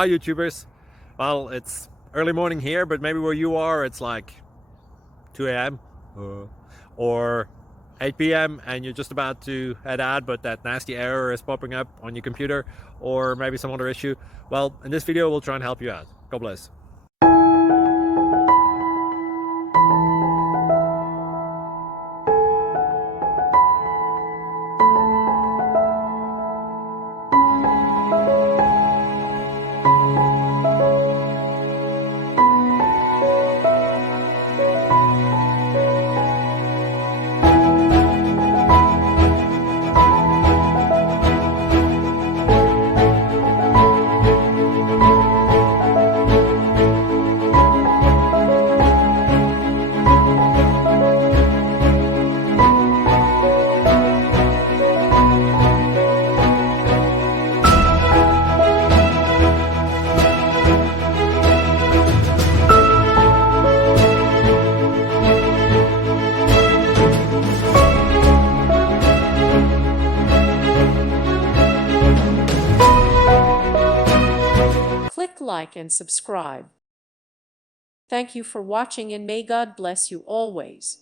Hi YouTubers. Well, it's early morning here, but maybe where you are it's like 2 a.m. or 8 p.m. and you're just about to head out, but that nasty error is popping up on your computer, or maybe some other issue. Well, in this video we'll try and help you out. God bless. Click like and subscribe. Thank you for watching and may God bless you always.